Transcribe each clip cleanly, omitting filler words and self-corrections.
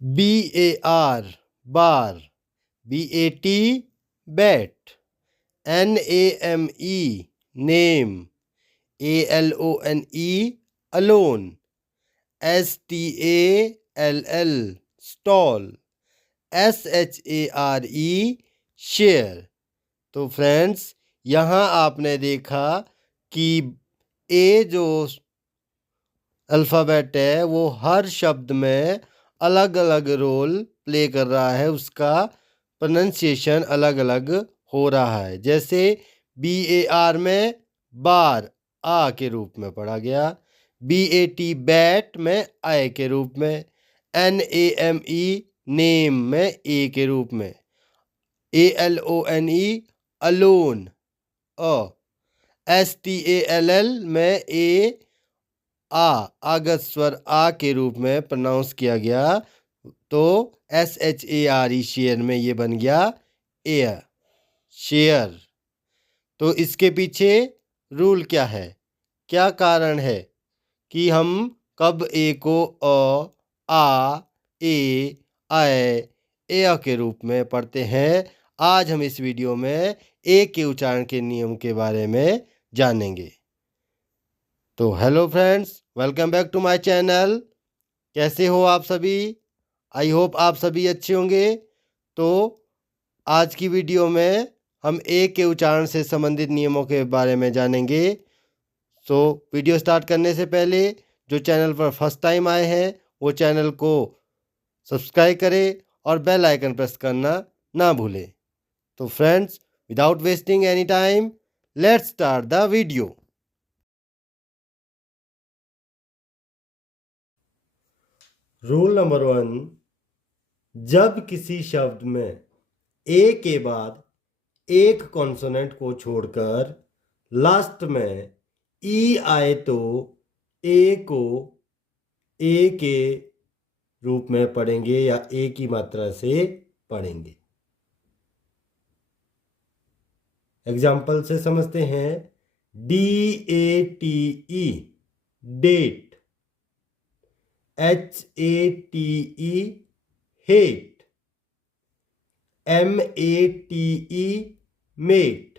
BAR बार, BAT bat, NAME name, ALONE alone, STALL stall, SHARE share. तो friends, यहाँ आपने देखा कि ए जो अल्फ़ाबेट है वो हर शब्द में अलग अलग रोल प्ले कर रहा है, उसका प्रोनंसिएशन अलग अलग हो रहा है। जैसे BAR में बार आ के रूप में पढ़ा गया, BAT बैट में आय के रूप में, NAME नेम में ए के रूप में, ALONE अलोन अ, STALL में ए आगत स्वर आ के रूप में प्रोनाउंस किया गया, तो SHARE शेयर में ये बन गया एयर, शेयर। तो इसके पीछे रूल क्या है, क्या कारण है कि हम कब ए को आ, ए, ए के रूप में पढ़ते हैं? आज हम इस वीडियो में ए के उच्चारण के नियम के बारे में जानेंगे। तो hello friends, welcome back to my channel. कैसे हो आप सभी? आई होप आप सभी अच्छे होंगे। तो आज की वीडियो में हम ए के उच्चारण से संबंधित नियमों के बारे में जानेंगे। तो वीडियो स्टार्ट करने से पहले जो चैनल पर फर्स्ट टाइम आए हैं वो चैनल को सब्सक्राइब करें और बेल आइकन प्रेस करना ना भूलें। तो friends, without wasting any time, let's start the video. Rule number 1, जब किसी शब्द में ए के बाद एक कॉन्सोनेंट को छोड़कर लास्ट में ई आए तो ए को ए के रूप में पढ़ेंगे या ए की मात्रा से पढ़ेंगे। एग्जाम्पल से समझते हैं। DATE date, HATE hate, MATE mate,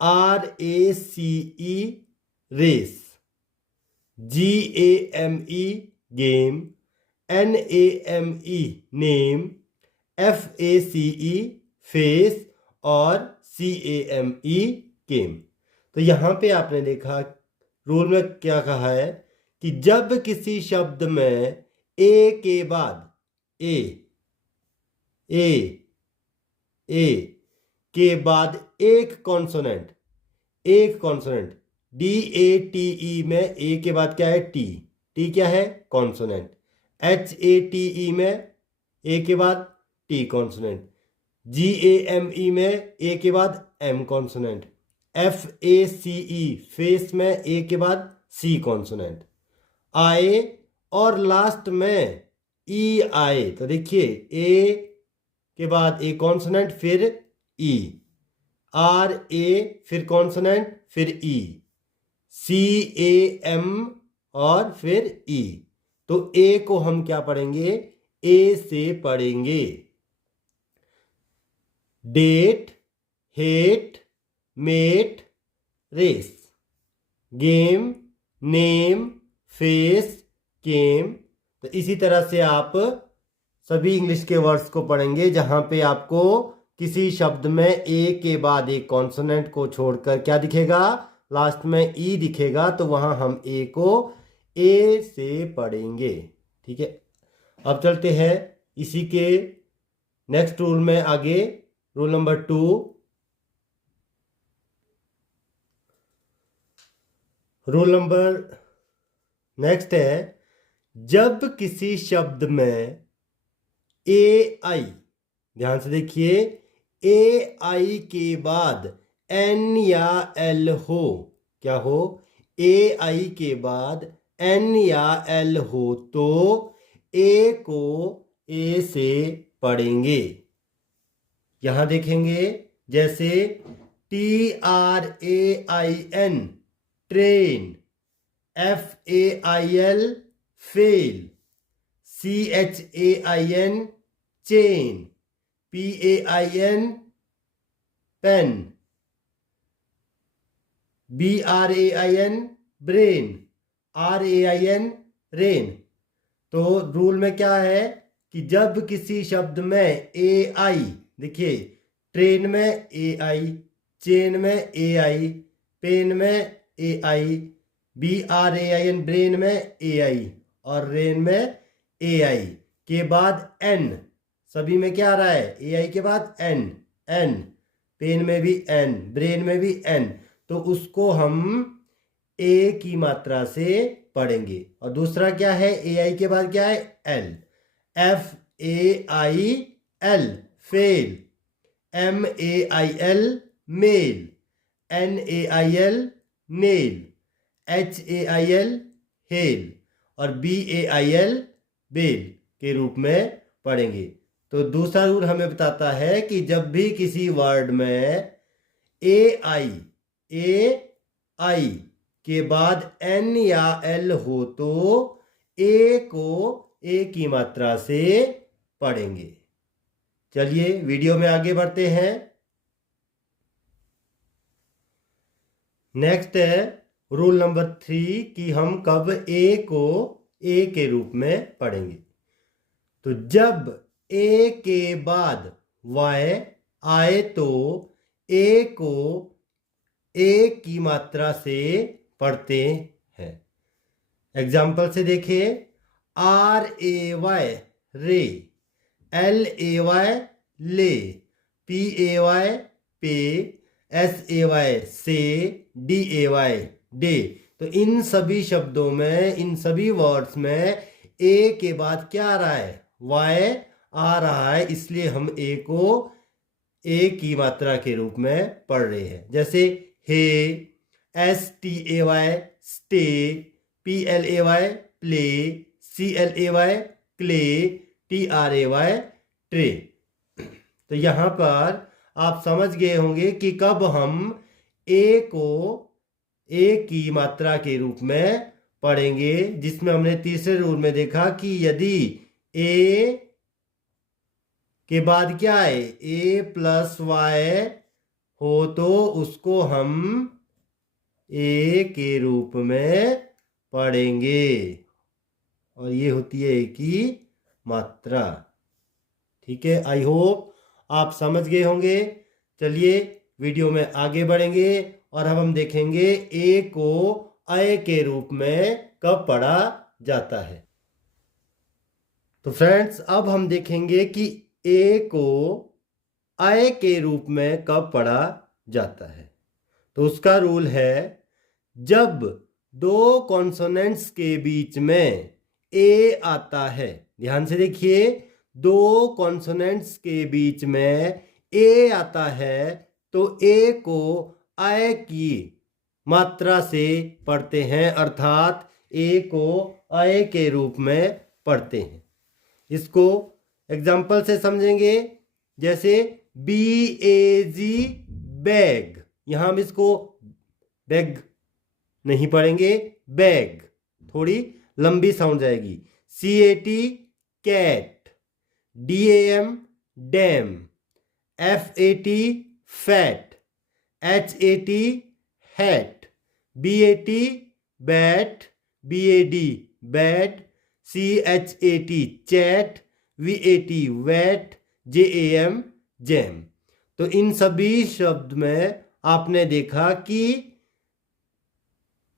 RACE race, GAME game, NAME name, FACE face और CAME केम। तो यहाँ पे आपने देखा रूल में क्या कहा है कि जब किसी शब्द में ए के बाद ए के बाद एक कॉन्सोनेंट DATE में ए के बाद क्या है? टी क्या है? कॉन्सोनेंट। HATE में ए के बाद टी कॉन्सोनेंट, GAME में ए के बाद एम कॉन्सोनेंट, FACE फेस में ए के बाद सी कॉन्सोनेंट आए और लास्ट में ई आए। तो देखिए, ए के बाद ए कॉन्सोनेंट फिर ई, RA फिर कॉन्सोनेंट फिर ई, CAM और फिर ई। तो ए को हम क्या पढ़ेंगे? ए से पढ़ेंगे। Date, hate, mate, race, game, name, face, came. तो इसी तरह से आप सभी इंग्लिश के वर्ड्स को पढ़ेंगे जहां पे आपको किसी शब्द में ए के बाद एक कॉन्सोनेंट को छोड़कर क्या दिखेगा? लास्ट में ई दिखेगा। तो वहां हम ए को ए से पढ़ेंगे। ठीक है, अब चलते हैं इसी के नेक्स्ट रूल में आगे। Rule number 2, rule number next है, जब किसी शब्द में AI, ध्यान से देखिए, AI के बाद N या L हो, क्या हो? AI के बाद N या L हो तो A को A से पढ़ेंगे। यहां देखेंगे, जैसे TRAIN train, FAIL fail, CHAIN chain, PAIN pain, BRAIN brain, RAIN rain. तो रूल में क्या है कि जब किसी शब्द में AI, देखिए ट्रेन में AI, चेन में AI, पेन में AI, BRAIN ब्रेन में AI और रेन में AI के बाद N, सभी में क्या आ रहा है AI के बाद N, पेन में भी N, ब्रेन में भी N, तो उसको हम A की मात्रा से पढ़ेंगे। और दूसरा क्या है, AI के बाद क्या है L, FAIL fail, MAIL mail, NAIL nail, HAIL hail और BAIL बेल के रूप में पढ़ेंगे। तो दूसरा रूल हमें बताता है कि जब भी किसी वर्ड में AI के बाद N या L हो तो A को A की मात्रा से पढ़ेंगे। चलिए वीडियो में आगे बढ़ते हैं। नेक्स्ट है रूल नंबर 3 कि हम कब A को A के रूप में पढ़ेंगे। तो जब A के बाद Y आए तो A को A की मात्रा से पढ़ते हैं। एग्जाम्पल से देखिए, RAY रे, LAY ले, PAY पे, SAY से, DAY डे। तो इन सभी शब्दों में, इन सभी वर्ड्स में A के बाद क्या आ रहा है, Y आ रहा है, इसलिए हम A को A की मात्रा के रूप में पढ़ रहे हैं। जैसे हे, STAY stay, PLAY play, CLAY clay, TRAY tray. तो यहाँ पर आप समझ गए होंगे कि कब हम A को A की मात्रा के रूप में पढ़ेंगे, जिसमें हमने तीसरे रूल में देखा कि यदि A के बाद क्या है A प्लस Y हो तो उसको हम A के रूप में पढ़ेंगे और ये होती है A की मात्रा। ठीक है, आई होप आप समझ गए होंगे। चलिए वीडियो में आगे बढ़ेंगे और अब हम देखेंगे A को I के रूप में कब पढ़ा जाता है। तो फ्रेंड्स अब हम देखेंगे कि A को I के रूप में कब पढ़ा जाता है। तो उसका रूल है, जब दो कॉन्सोनेंट्स के बीच में A आता है, ध्यान से देखिए, दो कॉन्सोनेंट्स के बीच में A आता है तो A को I की मात्रा से पढ़ते हैं, अर्थात A को I के रूप में पढ़ते हैं। इसको एग्जाम्पल से समझेंगे। जैसे BAG बैग, यहां हम इसको बैग नहीं पढ़ेंगे, बैग थोड़ी लंबी साउंड जाएगी। CAT cat, DAM dam, FAT fat, HAT hat, BAT bat, BAD bat, CHAT chat, VAT vat, JAM jam. तो इन सभी शब्द में आपने देखा कि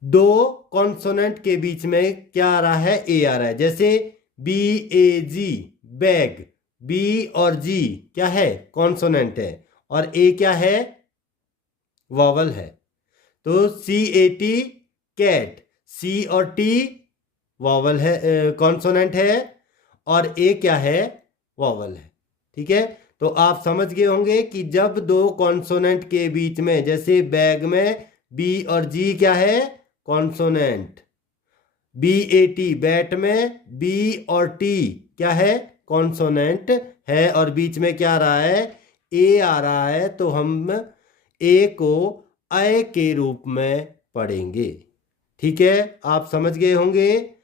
दो कॉन्सोनेंट के बीच में क्या आ रहा है, A आ रहा है। जैसे BAG बैग, B और G क्या है, कॉन्सोनेंट है, और A क्या है, वॉवल है। तो CAT कैट, C और T वॉवल है, कॉन्सोनेंट है, और A क्या है, वॉवल है। ठीक है, तो आप समझ गए होंगे कि जब दो कॉन्सोनेंट के बीच में, जैसे बैग में B और G क्या है, कॉन्सोनेंट, BAT बैट में B और T क्या है, कॉन्सोनेंट है, और बीच में क्या आ रहा है, A आ रहा है, तो हम A को I के रूप में पढ़ेंगे। ठीक है, आप समझ गए होंगे।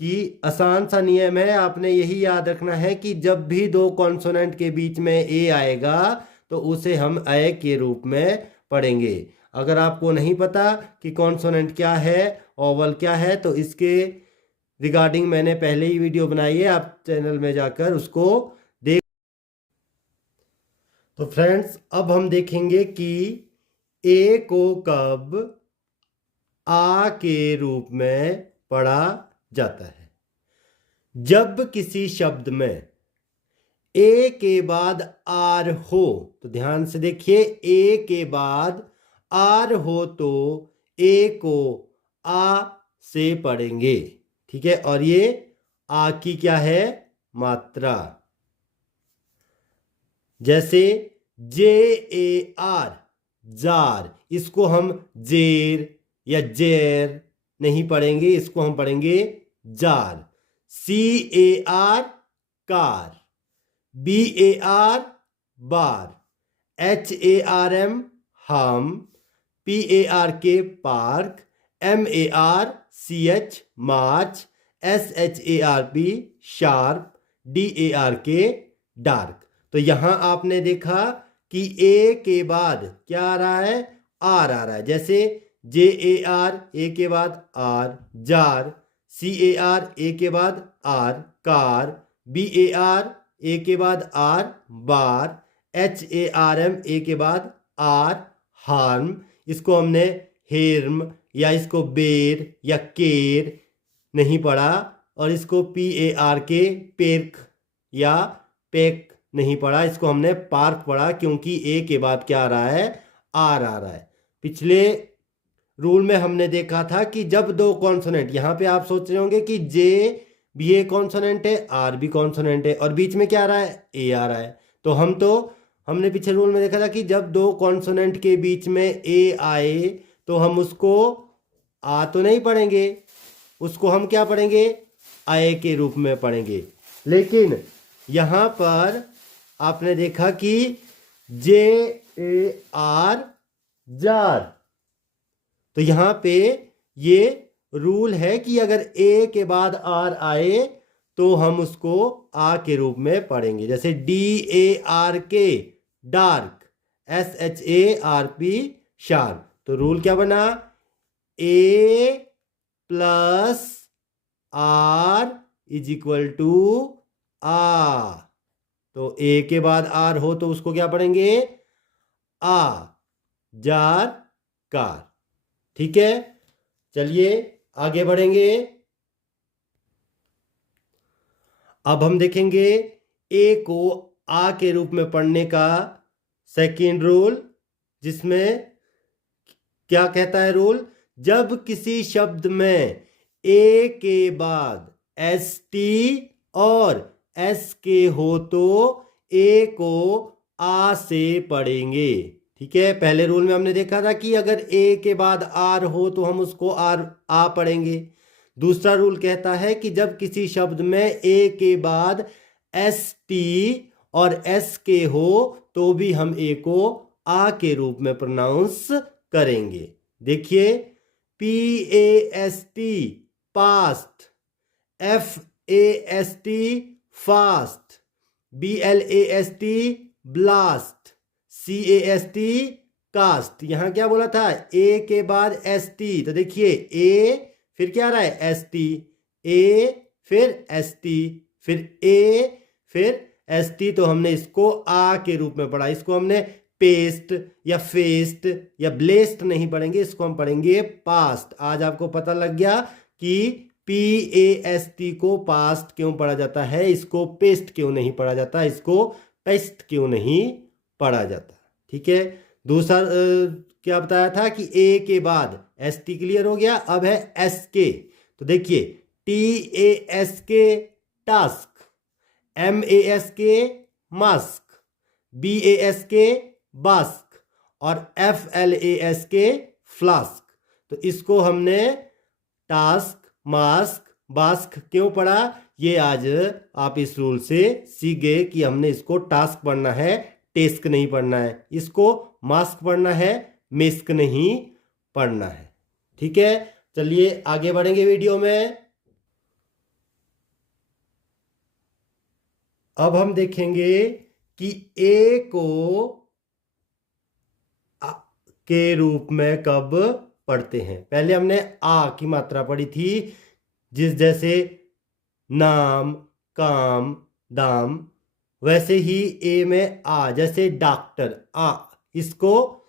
कि आसान सा नियम है, आपने यही याद रखना है कि जब भी दो कॉन्सोनेंट के बीच में ए आएगा तो उसे हम अ के रूप में पढ़ेंगे। अगर आपको नहीं पता कि कॉन्सोनेंट क्या है, ओवल क्या है, तो इसके रिगार्डिंग मैंने पहले ही वीडियो बनाई है, आप चैनल में जाकर उसको देख। तो फ्रेंड्स, अब हम देखेंगे कि ए को कब आ के रूप में पढ़ा जाता है। जब किसी शब्द में ए के बाद आर हो, तो ध्यान से देखिए, ए के बाद आर हो तो ए को आ से पढ़ेंगे, ठीक है। और ये आ की क्या है, मात्रा। जैसे जे ए आर, जार, इसको हम जेर या जेर नहीं पढ़ेंगे, इसको हम पढ़ेंगे jar. C A R, car. B A R, bar. H A R M, harm. P A R K, park. M A R C H, March. S H A R P, sharp. D A R K, dark. तो यहां आपने देखा कि ए के बाद क्या आ रहा है, आर आ रहा है। जैसे जे ए आर, ए के बाद R, jar. C A R, A के बाद R, car. B A R, A के बाद R, bar. H A R M, A के बाद आर, हार्म। इसको हमने हेर्म या इसको बेर या केर नहीं पढ़ा। और इसको पी ए आर के, पेर्क या पेक नहीं पढ़ा, इसको हमने पार्क पढ़ा, क्योंकि ए के बाद क्या आ रहा है, आर आ रहा है। पिछले रूल में हमने देखा था कि जब दो कॉन्सोनेंट, यहां पे आप सोच रहे होंगे कि जे भी ए कॉन्सोनेंट है, आर भी कॉन्सोनेंट है, और बीच में क्या आ रहा है, ए आ रहा है। तो हमने पिछले रूल में देखा था कि जब दो कॉन्सोनेंट के बीच में ए आए तो हम उसको आ तो नहीं पढ़ेंगे, उसको हम क्या पढ़ेंगे, आए के रूप में पढ़ेंगे। लेकिन यहां पर आपने देखा कि जे ए आर, जार, तो यहां पे ये रूल है कि अगर ए के बाद आर आए तो हम उसको आ के रूप में पढ़ेंगे। जैसे D A R K, dark. S H A R P, sharp. तो रूल क्या बना, A plus R is equal to आ। तो ए के बाद आर हो तो उसको क्या पढ़ेंगे, आ, जार, कार। ठीक है, चलिए आगे बढ़ेंगे। अब हम देखेंगे ए को आ के रूप में पढ़ने का सेकंड रूल, जिसमें क्या कहता है रूल, जब किसी शब्द में ए के बाद एस टी और एस के हो तो ए को आ से पढ़ेंगे। ठीक है, पहले रूल में हमने देखा था कि अगर ए के बाद आर हो तो हम उसको आर आ पढ़ेंगे। दूसरा रूल कहता है कि जब किसी शब्द में ए के बाद एस टी और एस के हो तो भी हम ए को आ के रूप में प्रोनाउंस करेंगे। देखिए, P A S T, past. F A S T, fast. B L A S T, blast. C A S T, cast. यहां क्या बोला था, ए के बाद एस टी, तो देखिए ए फिर क्या आ रहा है, एस टी, ए फिर एस टी, फिर ए फिर एस टी। तो हमने इसको आ के रूप में पढ़ा। इसको हमने पेस्ट या फेस्ट या ब्लेस्ट नहीं पढ़ेंगे, इसको हम पढ़ेंगे पास्ट। आज आपको पता लग गया कि पी ए एस टी को पास्ट क्यों पढ़ा जाता है, इसको पेस्ट क्यों नहीं पढ़ा जाता, इसको पेस्ट क्यों नहीं पढ़ा जाता। ठीक है, दूसरा क्या बताया था कि ए के बाद एस टी, क्लियर हो गया। अब है एस के, तो देखिए टी ए एस के, टास्क। एम ए एस के, मास्क। बी ए एस के, बास्क। और एफ एल ए एस के, फ्लास्क। तो इसको हमने टास्क, मास्क, बास्क क्यों पढ़ा, ये आज आप इस रूल से सीख गए कि हमने इसको टास्क पढ़ना है, टेस्क नहीं पढ़ना है, इसको मास्क पढ़ना है, मेस्क नहीं पढ़ना है। ठीक है, चलिए आगे बढ़ेंगे वीडियो में। अब हम देखेंगे कि ए को के रूप में कब पढ़ते हैं। पहले हमने आ की मात्रा पढ़ी थी, जिस जैसे नाम, काम, दाम, वैसे ही ए में आ, जैसे डॉक्टर, आ, इसको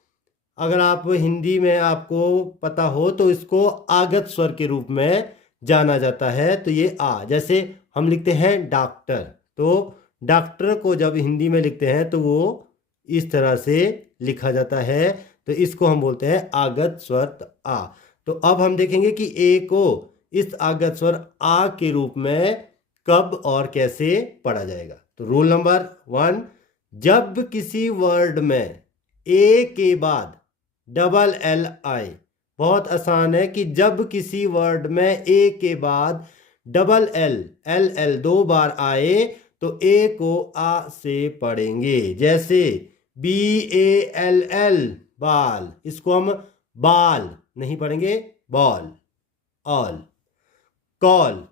अगर आप हिंदी में आपको पता हो तो इसको आगत स्वर के रूप में जाना जाता है। तो ये आ, जैसे हम लिखते हैं डॉक्टर, तो डॉक्टर को जब हिंदी में लिखते हैं तो वो इस तरह से लिखा जाता है, तो इसको हम बोलते हैं आगत स्वर आ। तो अब हम देखेंगे कि ए को इस आगत स्वर आ के रूप में कब और कैसे पढ़ा जाएगा। तो रूल नंबर 1, जब किसी वर्ड में ए के बाद डबल एल आए, बहुत आसान है कि जब किसी वर्ड में ए के बाद डबल एल, एल एल 2 बार आए तो ए को आ से पढ़ेंगे। जैसे BALL, बाल, इसको हम बाल नहीं पढ़ेंगे, ball. All. Call,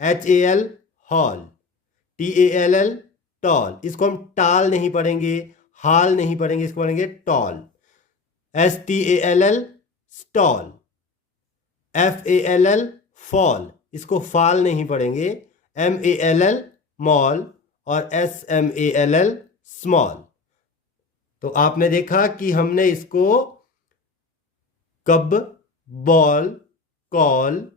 HAL, hall. TALL, tall, इसको हम टाल नहीं पढ़ेंगे, हाल नहीं पढ़ेंगे, इसको पढ़ेंगे tall. STALL, stall. FALL, fall, इसको फाल नहीं पढ़ेंगे। MALL, मॉल, और SMALL, स्मॉल। तो आपने देखा कि हमने इसको कब, बॉल, कॉल,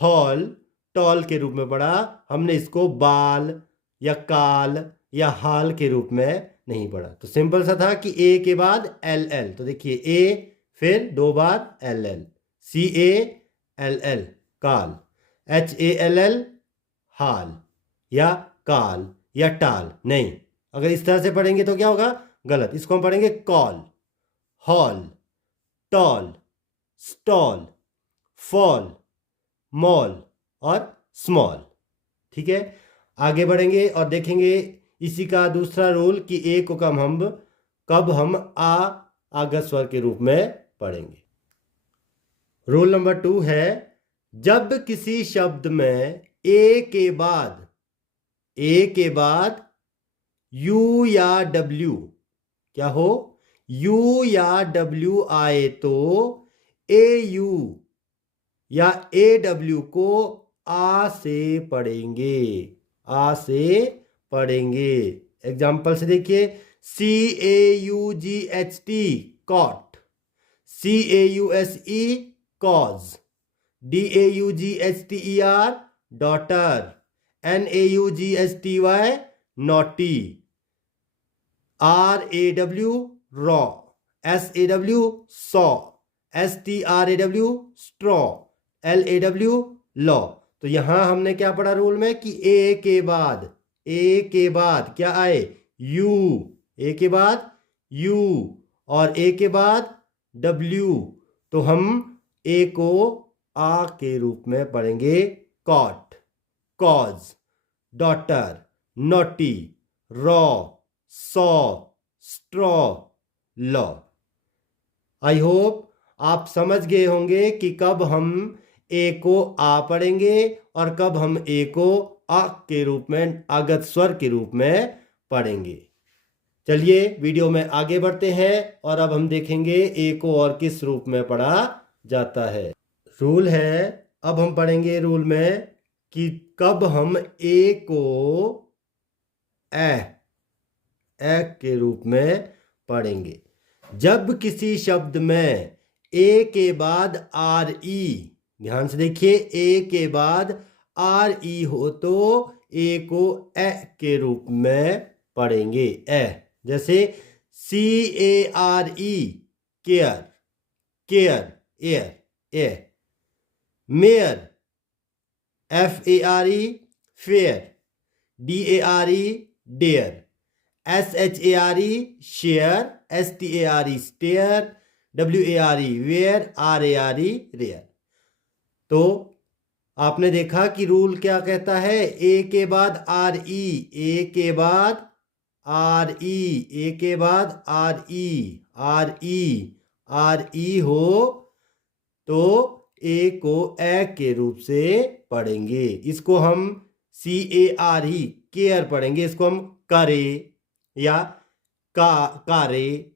हॉल, टॉल के रूप में पढ़ा, हमने इसको बाल या काल या हाल के रूप में नहीं पढ़ा। तो सिंपल सा था कि ए के बाद LL, तो देखिए ए फिर 2 बार LL, CALL, काल, HALL, हाल या काल या टाल नहीं। अगर इस तरह से पढ़ेंगे तो क्या होगा, गलत। इसको हम पढ़ेंगे call, hall, tall, stall, fall, mall और स्मॉल। ठीक है, आगे बढ़ेंगे और देखेंगे इसी का दूसरा रूल कि ए को कब हम आगत स्वर के रूप में पढ़ेंगे। रूल नंबर 2 है, जब किसी शब्द में ए के बाद यू या डब्ल्यू, क्या हो, यू या डब्ल्यू आए तो AU या AW को आ से पढ़ेंगे, आ से पढ़ेंगे। एग्जाम्पल से देखिए, CAUGHT, caught, CAUSE, cause, DAUGHTER, daughter, NAUGHTY, naughty, RAW, raw, SAW, saw, STRAW, straw, LAW, law. तो यहां हमने क्या पढ़ा रूल में कि ए के बाद क्या आए, यू, ए के बाद यू और ए के बाद डब्ल्यू, तो हम ए को आ के रूप में पढ़ेंगे, caught, cause, daughter, naughty, raw, saw, straw, law. I hope आप समझ गए होंगे कि कब हम ए को आ पढ़ेंगे और कब हम ए को आ के रूप में, आगत स्वर के रूप में पढ़ेंगे। चलिए वीडियो में आगे बढ़ते हैं और अब हम देखेंगे ए को और किस रूप में पढ़ा जाता है। रूल है, अब हम पढ़ेंगे रूल में कि कब हम ए को ए के रूप में पढ़ेंगे। जब किसी शब्द में ए के बाद RE, ध्यान से देखिए, ए के बाद RE हो तो ए को ए के रूप में पढ़ेंगे, ए। जैसे CARE, care, care, air, air. Mare, FARE, fare, DARE, dare, SHARE, share, STARE, stare, WARE, ware, RARE, rare. तो आपने देखा कि रूल क्या कहता है, ए के बाद RE, ए के बाद RE, ए के बाद RE, RE हो तो ए को ए के रूप से पढ़ेंगे। इसको हम CARE, केयर पढ़ेंगे, इसको हम करे या कारे,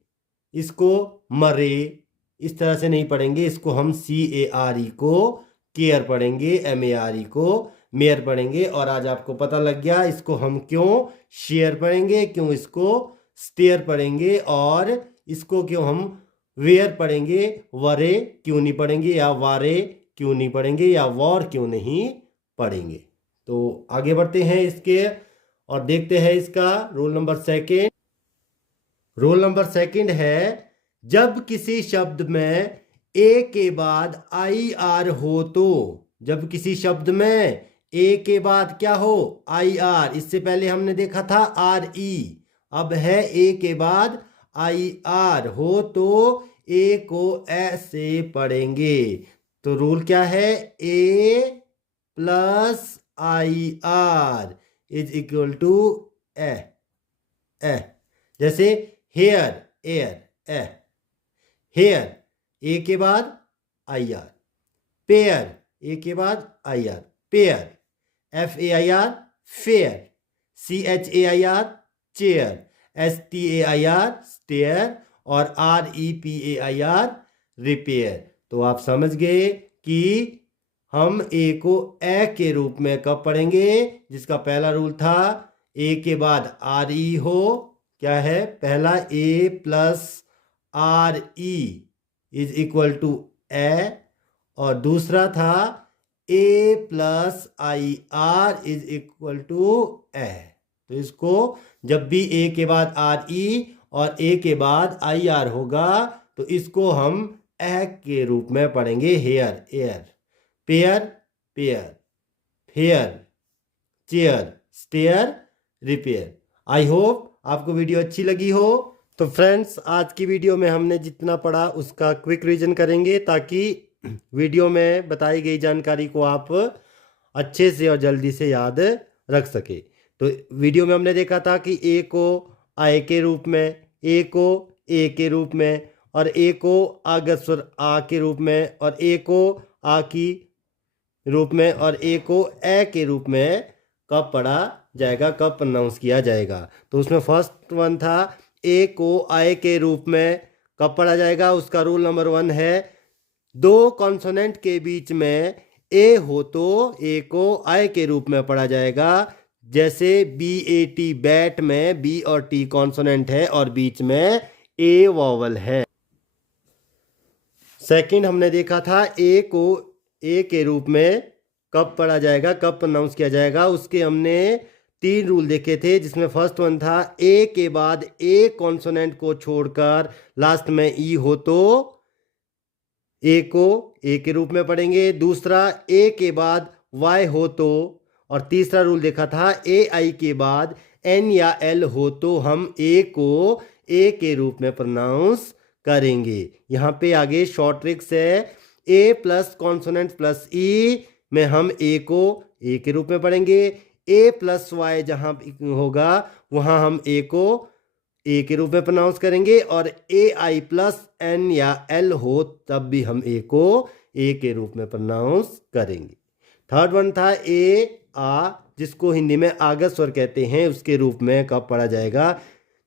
इसको मरे, इस तरह से नहीं पढ़ेंगे। इसको हम CARE को केयर पढ़ेंगे, MARE को मेयर पढ़ेंगे। और आज आपको पता लग गया इसको हम क्यों शेयर पढ़ेंगे, क्यों इसको स्टेयर पढ़ेंगे, और इसको क्यों हम वेयर पढ़ेंगे, वरे क्यों नहीं पढ़ेंगे, या वारे क्यों नहीं पढ़ेंगे, या वॉर क्यों नहीं पढ़ेंगे। तो आगे बढ़ते हैं इसके और देखते हैं इसका rule number second. Rule number second है, जब किसी शब्द में ए के बाद IR हो तो, जब किसी शब्द में ए के बाद क्या हो, IR। इससे पहले हमने देखा था RE, अब है ए के बाद IR हो तो ए को ऐसे पढ़ेंगे। तो रूल क्या है, A plus IR is equal to A. Hair air, air, hair ए के बाद IR, पेयर ए के बाद IR, pair, FAIR fair, CHAIR chair, STAIR stair, और REPAIR रिपेयर। तो आप समझ गए कि हम ए को ए के रूप में कब पढ़ेंगे, जिसका पहला रूल था ए के बाद RE हो, क्या है पहला, A plus RE is equal to A, और दूसरा था A plus IR is equal to A. तो इसको जब भी A के बाद RE और A के बाद IR होगा तो इसको हम ए के रूप में पढ़ेंगे, hair air, pair pair, fair chair, stair repair. I hope आपको वीडियो अच्छी लगी हो। तो फ्रेंड्स, आज की वीडियो में हमने जितना पढ़ा उसका क्विक रिवीजन करेंगे, ताकि वीडियो में बताई गई जानकारी को आप अच्छे से और जल्दी से याद रख सके। तो वीडियो में हमने देखा था कि ए को आय के रूप में, ए को ए के रूप में, और ए को आगत स्वर आ के रूप में, और ए को आ की रूप में, और ए को ए के रूप में कब पढ़ा जाएगा, कब प्रोनाउंस किया जाएगा। तो उसमें फर्स्ट वन था ए को आय के रूप में कब पढ़ा जाएगा। उसका रूल नंबर 1 है, दो कॉन्सोनेंट के बीच में ए हो तो ए को आय के रूप में पढ़ा जाएगा। जैसे BAT बैट में B और T कॉन्सोनेंट है और बीच में ए वॉवल है। सेकंड हमने देखा था ए को ए के रूप में कब पढ़ा जाएगा, कब प्रोनाउंस किया जाएगा। उसके हमने 3 रूल देखे थे, जिसमें फर्स्ट वन था ए के बाद ए कॉन्सोनेंट को छोड़कर लास्ट में ई हो तो ए को ए के रूप में पढ़ेंगे। दूसरा, ए के बाद वाई हो तो, और तीसरा रूल देखा था ए आई के बाद एन या एल हो तो हम ए को ए के रूप में प्रोनाउंस करेंगे। यहाँ पे आगे शॉर्ट ट्रिक्स है, ए प्लस कॉन्सोनेंट प्लस ई में हम ए को ए के रूप में पढ़ेंगे। ए प्लस वाई जहाँ होगा वहाँ हम ए को ए के रूप में प्रोनाउंस करेंगे, और ए आई प्लस एन या एल हो तब भी हम ए को ए के रूप में प्रोनाउंस करेंगे। थर्ड वन था ए आ, जिसको हिंदी में आगत स्वर कहते हैं, उसके रूप में कब पढ़ा जाएगा।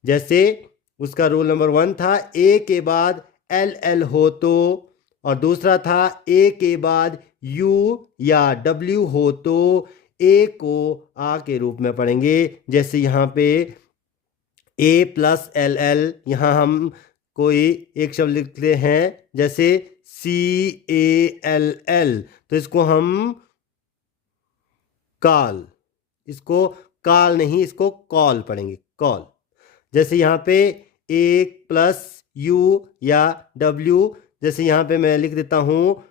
जैसे उसका रूल नंबर 1 था ए के बाद एल एल हो तो, और दूसरा था ए के बाद यू या डब्ल्यू हो तो ए को आ के रूप में पढ़ेंगे। जैसे यहाँ पे ए प्लस एल एल, यहाँ हम कोई एक शब्द लिखते हैं जैसे CALL, तो इसको हम कॉल, इसको कॉल नहीं, इसको कॉल पढ़ेंगे, कॉल। जैसे यहाँ पे ए प्लस यू या डब्ल्यू, जैसे यहाँ पे मैं लिख देता हूँ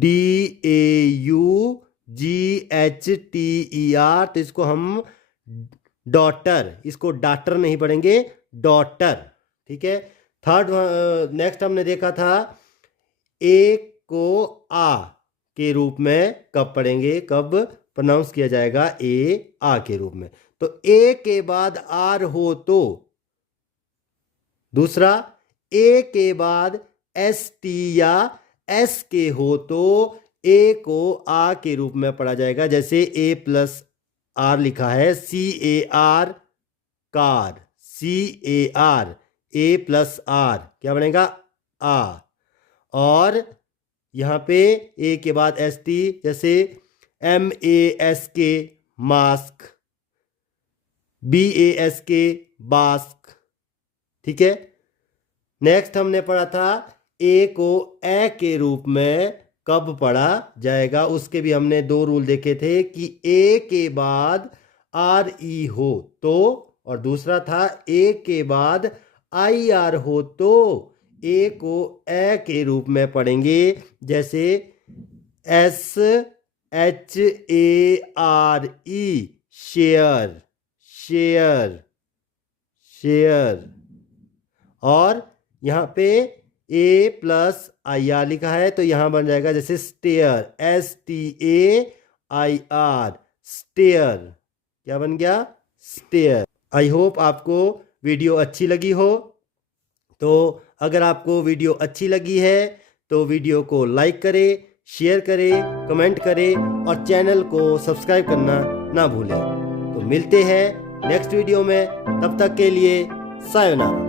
DAUGHTER, तो इसको हम डॉटर, इसको डाटर नहीं पढ़ेंगे, डॉटर, ठीक है। थर्ड नेक्स्ट हमने देखा था ए को आ के रूप में कब पढ़ेंगे, कब प्रोनाउंस किया जाएगा, ए आ के रूप में। तो ए के बाद आर हो तो, दूसरा ए के बाद ST या S के हो तो ए को आ के रूप में पढ़ा जाएगा। जैसे ए प्लस आर लिखा है, CAR car, CAR, A plus R क्या बनेगा आ। और यहाँ पे ए के बाद ST, जैसे MASK मास्क, BASK बास्क। ठीक है। नेक्स्ट हमने पढ़ा था ए को ए के रूप में कब पढ़ा जाएगा, उसके भी हमने 2 रूल देखे थे कि ए के बाद RE हो तो, और दूसरा था ए के बाद IR हो तो ए को ए के रूप में पढ़ेंगे, जैसे SHARE शेयर, शेयर, शेयर। और यहाँ पे ए प्लस IR लिखा है तो यहाँ बन जाएगा जैसे स्टेयर, STAIR, स्टेयर। क्या बन गया स्टेयर। आई होप आपको वीडियो अच्छी लगी हो। तो अगर आपको वीडियो अच्छी लगी है तो वीडियो को लाइक करें, शेयर करें, कमेंट करें और चैनल को सब्सक्राइब करना ना भूलें। तो मिलते हैं नेक्स्ट वीडियो में, तब तक के लिए सायोनारा।